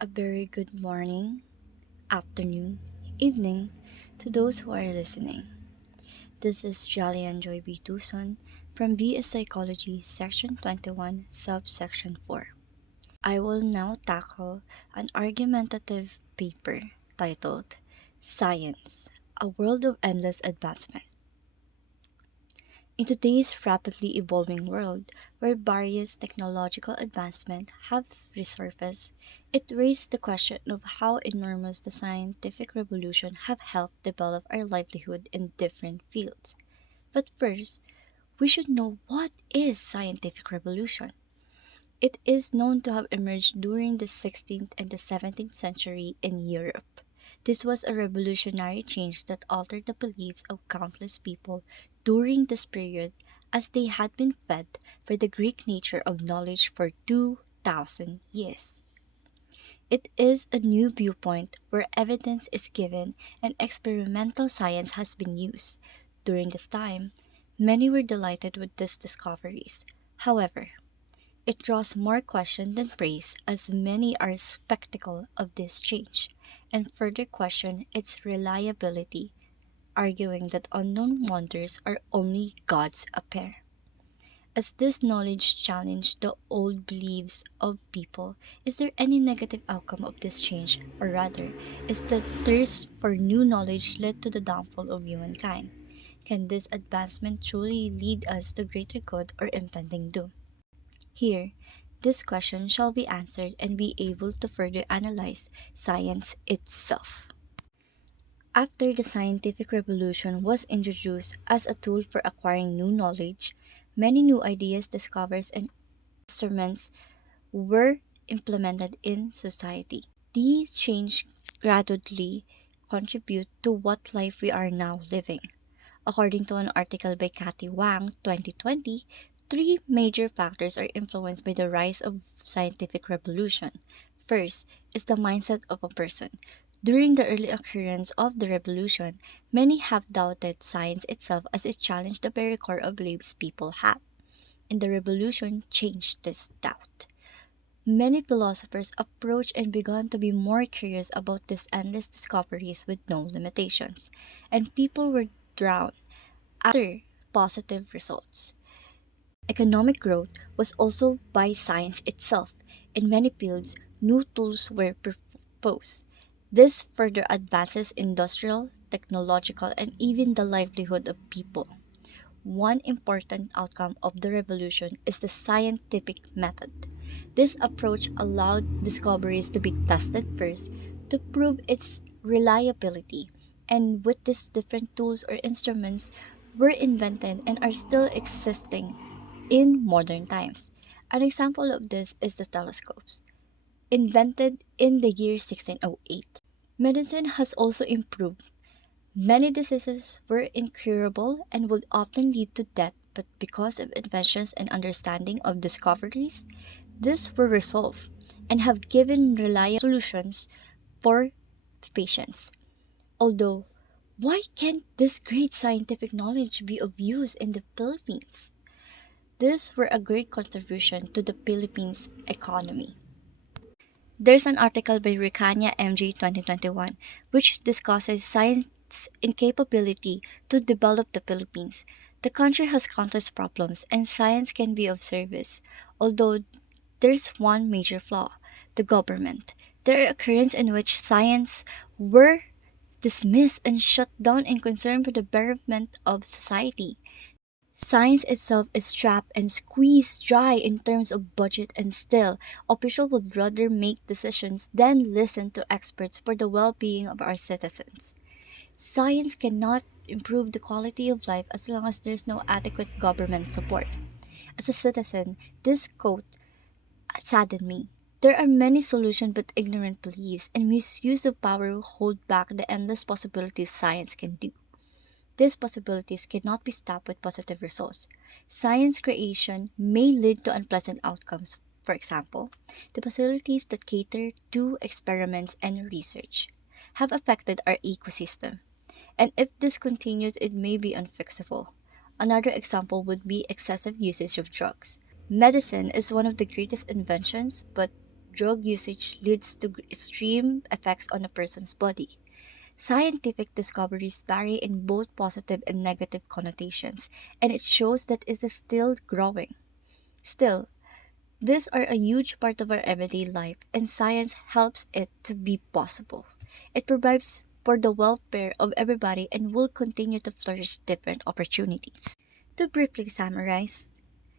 A very good morning, afternoon, evening to those who are listening. This is Jalian Joy B. Tucson from BS Psychology, Section 21, Subsection 4. I will now tackle an argumentative paper titled Science, a World of Endless Advancement. In today's rapidly evolving world, where various technological advancements have resurfaced, it raised the question of how enormous the scientific revolution have helped develop our livelihood in different fields. But first, we should know what is scientific revolution. It is known to have emerged during the 16th and the 17th century in Europe. This was a revolutionary change that altered the beliefs of countless people during this period, as they had been fed by the Greek nature of knowledge for 2,000 years. It is a new viewpoint where evidence is given and experimental science has been used. During this time, many were delighted with these discoveries. However, it draws more question than praise, as many are skeptical of this change, and further question its reliability, arguing that unknown wonders are only God's affair. As this knowledge challenged the old beliefs of people, is there any negative outcome of this change, or rather, is the thirst for new knowledge led to the downfall of humankind? Can this advancement truly lead us to greater good or impending doom? Here, this question shall be answered and be able to further analyze science itself. After the scientific revolution was introduced as a tool for acquiring new knowledge, many new ideas, discoveries, and instruments were implemented in society. These changes gradually contribute to what life we are now living. According to an article by Kathy Wang, 2020, three major factors are influenced by the rise of scientific revolution. First is the mindset of a person. During the early occurrence of the revolution, many have doubted science itself as it challenged the very core of beliefs people had. And the revolution changed this doubt. Many philosophers approached and began to be more curious about these endless discoveries with no limitations, and people were drawn after positive results. Economic growth was also by science itself. In many fields, new tools were proposed. This further advances industrial, technological, and even the livelihood of people. One important outcome of the revolution is the scientific method. This approach allowed discoveries to be tested first to prove its reliability, and with these different tools or instruments were invented and are still existing in modern times. An example of this is the telescopes, invented in the year 1608. Medicine has also improved. Many diseases were incurable and would often lead to death, but because of inventions and understanding of discoveries, these were resolved and have given reliable solutions for patients. Although, why can't this great scientific knowledge be of use in the Philippines? These were a great contribution to the Philippines economy. There's an article by Ricania MG 2021 which discusses science's incapability to develop the Philippines. The country has countless problems and science can be of service, although there's one major flaw: the government. There are occurrences in which science were dismissed and shut down in concern for the betterment of society. Science itself is strapped and squeezed dry in terms of budget, and still, officials would rather make decisions than listen to experts for the well being of our citizens. Science cannot improve the quality of life as long as there's no adequate government support. As a citizen, this quote saddened me. There are many solutions, but ignorant beliefs and misuse of power hold back the endless possibilities science can do. These possibilities cannot be stopped with positive results. Science creation may lead to unpleasant outcomes. For example, the facilities that cater to experiments and research have affected our ecosystem, and if this continues, it may be unfixable. Another example would be excessive usage of drugs. Medicine is one of the greatest inventions, but drug usage leads to extreme effects on a person's body. Scientific discoveries vary in both positive and negative connotations, and it shows that it is still growing. Still, these are a huge part of our everyday life, and science helps it to be possible. It provides for the welfare of everybody and will continue to flourish different opportunities. To briefly summarize,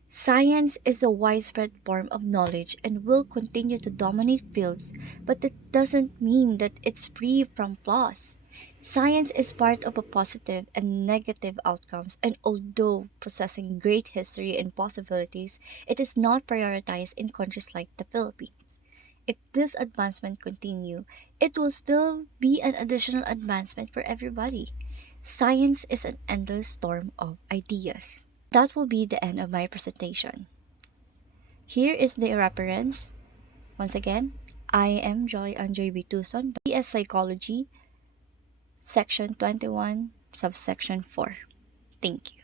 science is a widespread form of knowledge and will continue to dominate fields, but it doesn't mean that it's free from flaws. Science is part of a positive and negative outcomes, and although possessing great history and possibilities, it is not prioritized in countries like the Philippines. If this advancement continue, it will still be an additional advancement for everybody. Science is an endless storm of ideas. That will be the end of my presentation. Here is the reference. Once again, I am Joy Anjoy B. Tucson, BS Psychology, Section 21, Subsection 4. Thank you.